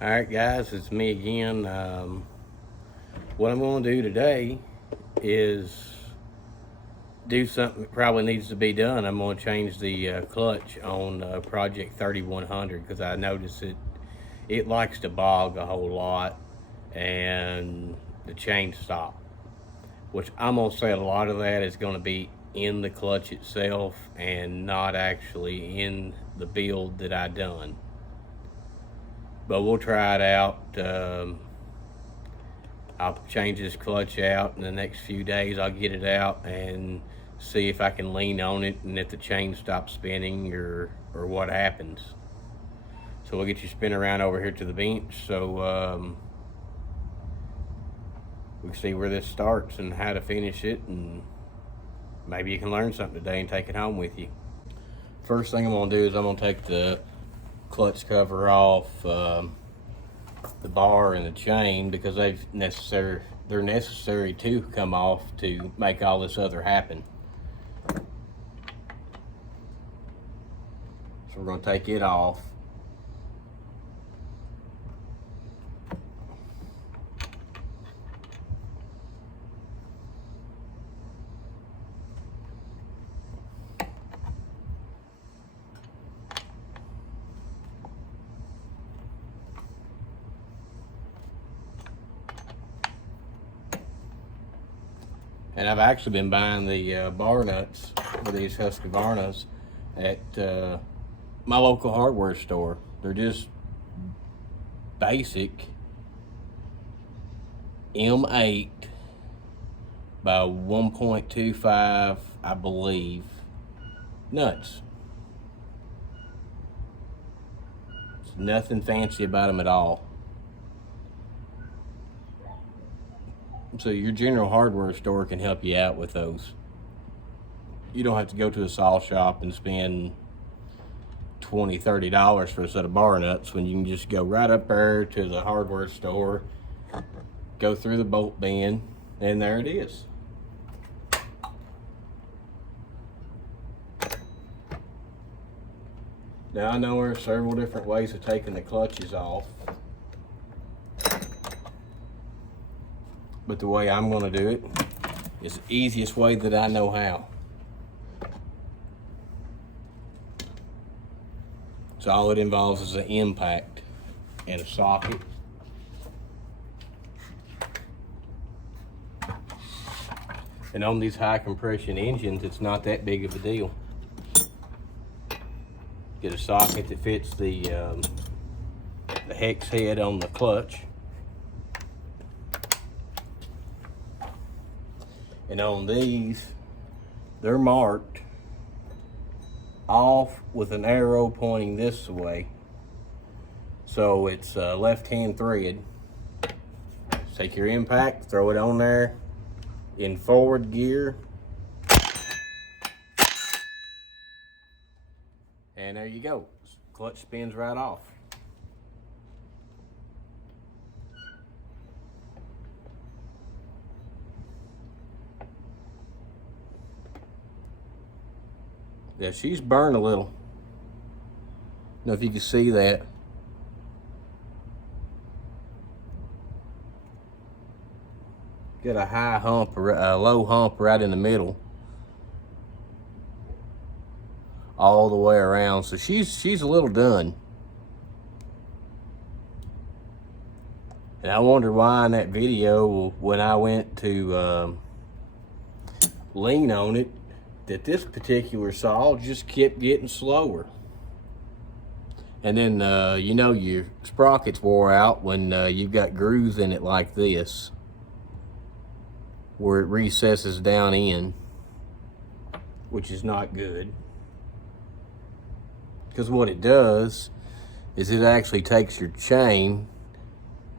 All right, guys, it's me again. What I'm going to do today is do something that probably needs to be done. I'm going to change the clutch on Project 3100 because I noticed it likes to bog a whole lot and the chain stop, which I'm going to say a lot of that is going to be in the clutch itself and not actually in the build that I done. But we'll try it out. I'll change this clutch out in the next few days. I'll get it out and see if I can lean on it and if the chain stops spinning or what happens. So we'll get you spin around over here to the bench so we can see where this starts and how to finish it, and maybe you can learn something today and take it home with you. First thing I'm going to do is I'm going to take the clutch cover off the bar and the chain because they're necessary to come off to make all this other happen. So we're going to take it off. And I've actually been buying the bar nuts for these Husqvarnas at my local hardware store. They're just basic M8 by 1.25, I believe, nuts. There's nothing fancy about them at all. So your general hardware store can help you out with those. You don't have to go to a saw shop and spend $20, $30 for a set of bar nuts when you can just go right up there to the hardware store, go through the bolt bin, and there it is. Now I know there are several different ways of taking the clutches off, but the way I'm going to do it is the easiest way that I know how. So all it involves is an impact and a socket. And on these high compression engines, it's not that big of a deal. Get a socket that fits the hex head on the clutch. And on these, they're marked off with an arrow pointing this way. So it's left-hand thread. Take your impact, throw it on there in forward gear. And there you go. Clutch spins right off. Yeah, she's burned a little. I don't know if you can see that. Got a high hump, or a low hump right in the middle, all the way around. So she's a little done. And I wonder why in that video when I went to lean on it, that this particular saw just kept getting slower. And then, you know, your sprockets wore out when you've got grooves in it like this, where it recesses down in, which is not good. Because what it does is it actually takes your chain,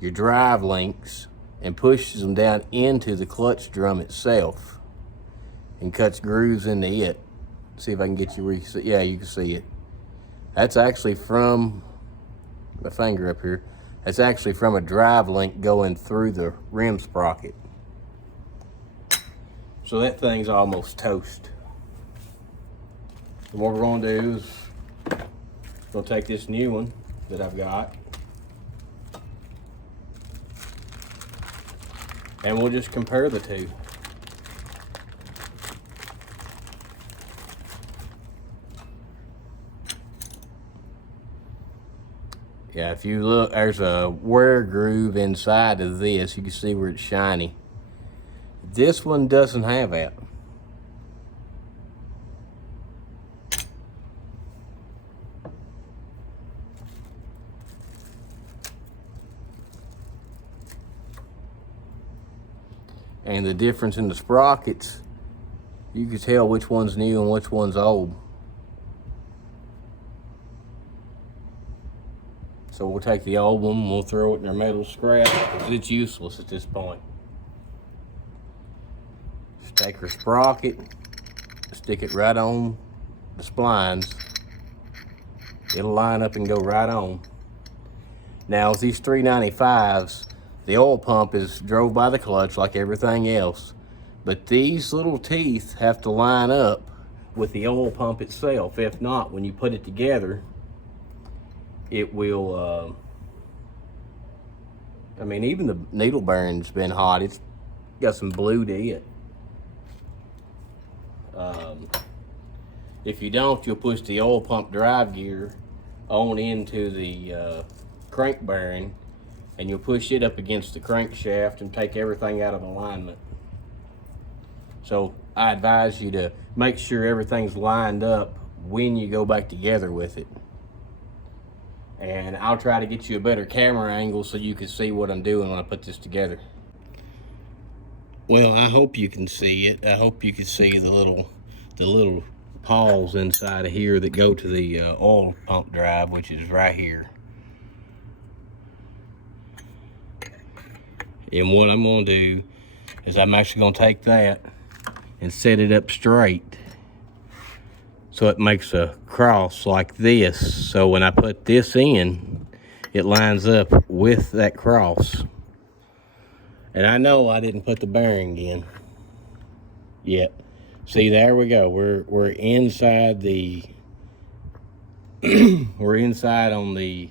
your drive links, and pushes them down into the clutch drum itself and cuts grooves into it. See if I can get you where you see. Yeah, you can see it. That's actually from my finger up here. That's actually from a drive link going through the rim sprocket. So that thing's almost toast. And what we're gonna do is we'll take this new one that I've got, and we'll just compare the two. Yeah, if you look, there's a wear groove inside of this. You can see where it's shiny. This one doesn't have that. And the difference in the sprockets, you can tell which one's new and which one's old. So we'll take the old one and we'll throw it in our metal scrap because it's useless at this point. Just take our sprocket, stick it right on the splines. It'll line up and go right on. Now with these 395s, the oil pump is drove by the clutch like everything else, but these little teeth have to line up with the oil pump itself. If not, when you put it together, it will, I mean, even the needle bearing's been hot. It's got some blue to it. If you don't, you'll push the oil pump drive gear on into the crank bearing, and you'll push it up against the crankshaft and take everything out of alignment. So I advise you to make sure everything's lined up when you go back together with it. And I'll try to get you a better camera angle so you can see what I'm doing when I put this together. Well, I hope you can see it. I hope you can see the little paws inside of here that go to the oil pump drive, which is right here. And what I'm gonna do is I'm actually gonna take that and set it up straight so it makes a cross like this. So when I put this in, it lines up with that cross. And I know I didn't put the bearing in yet. See, there we go. We're inside the we're inside on the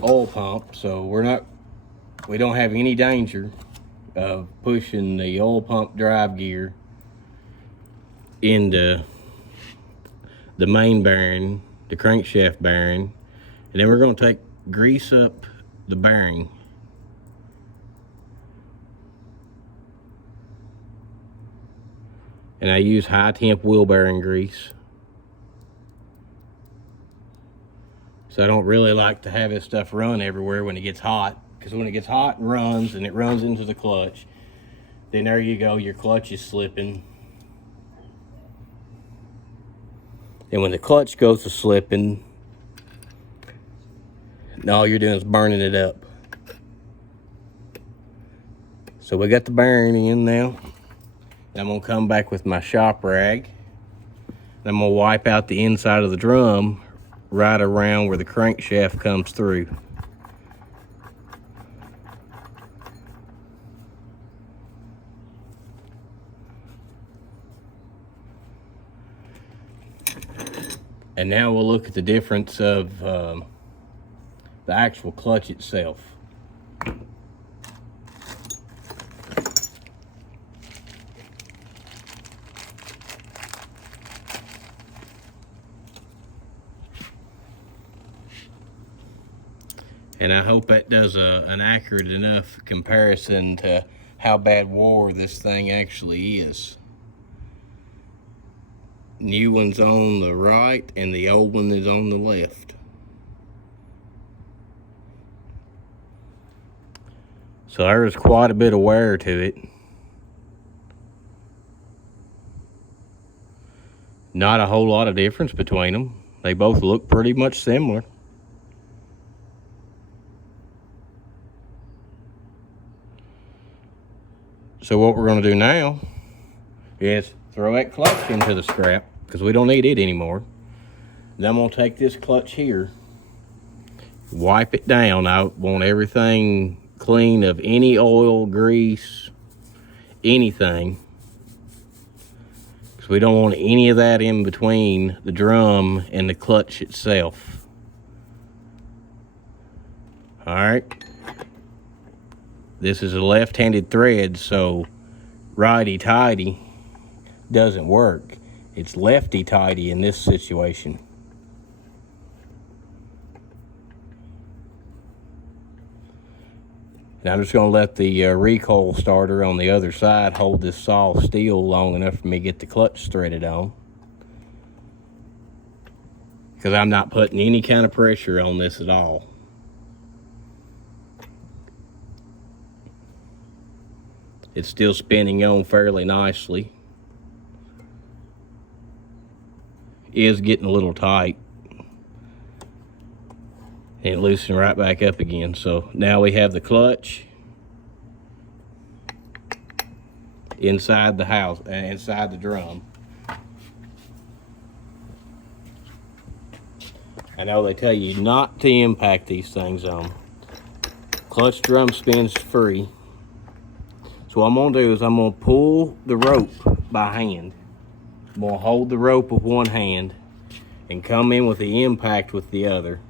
oil pump, so we don't have any danger of pushing the oil pump drive gear into the main bearing, the crankshaft bearing, and then we're going to grease up the bearing. And I use high temp wheel bearing grease. So I don't really like to have this stuff run everywhere when it gets hot, because when it gets hot and runs into the clutch, then there you go, your clutch is slipping. And when the clutch goes to slipping, all you're doing is burning it up. So we got the bearing in now. I'm gonna come back with my shop rag. I'm gonna wipe out the inside of the drum right around where the crankshaft comes through. And now we'll look at the difference of the actual clutch itself. And I hope that does an accurate enough comparison to how bad wore this thing actually is. New one's on the right and the old one is on the left. So there's quite a bit of wear to it. Not a whole lot of difference between them. They both look pretty much similar. So what we're going to do now is throw that clutch into the scrap because we don't need it anymore. Then I'm going to take this clutch here, wipe it down. I want everything clean of any oil, grease, anything, because we don't want any of that in between the drum and the clutch itself. All right, This is a left-handed thread, so righty-tighty doesn't work. It's lefty-tighty in this situation. And I'm just going to let the recoil starter on the other side hold this saw still long enough for me to get the clutch threaded on. Because I'm not putting any kind of pressure on this at all. It's still spinning on fairly nicely. It is getting a little tight. And it loosened right back up again. So now we have the clutch inside the house, inside the drum. I know they tell you not to impact these things on. Clutch drum spins free. So what I'm gonna do is I'm gonna pull the rope by hand. I'm gonna hold the rope with one hand and come in with the impact with the other.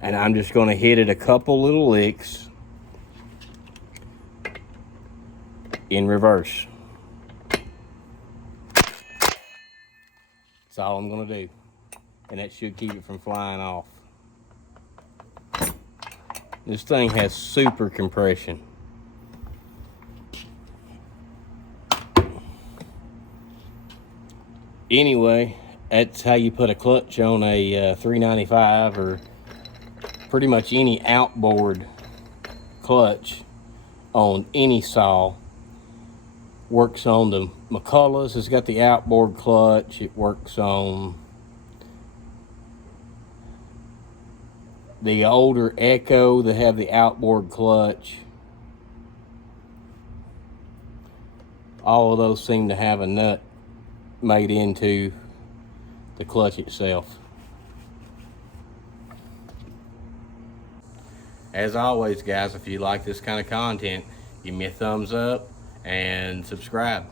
And I'm just gonna hit it a couple little licks in reverse. That's all I'm gonna do. And that should keep it from flying off. This thing has super compression. Anyway, that's how you put a clutch on a 395 or pretty much any outboard clutch on any saw. Works on the McCulloughs, it's got the outboard clutch. It works on the older Echo that have the outboard clutch. All of those seem to have a nut made into the clutch itself. As always, guys, if you like this kind of content, give me a thumbs up and subscribe.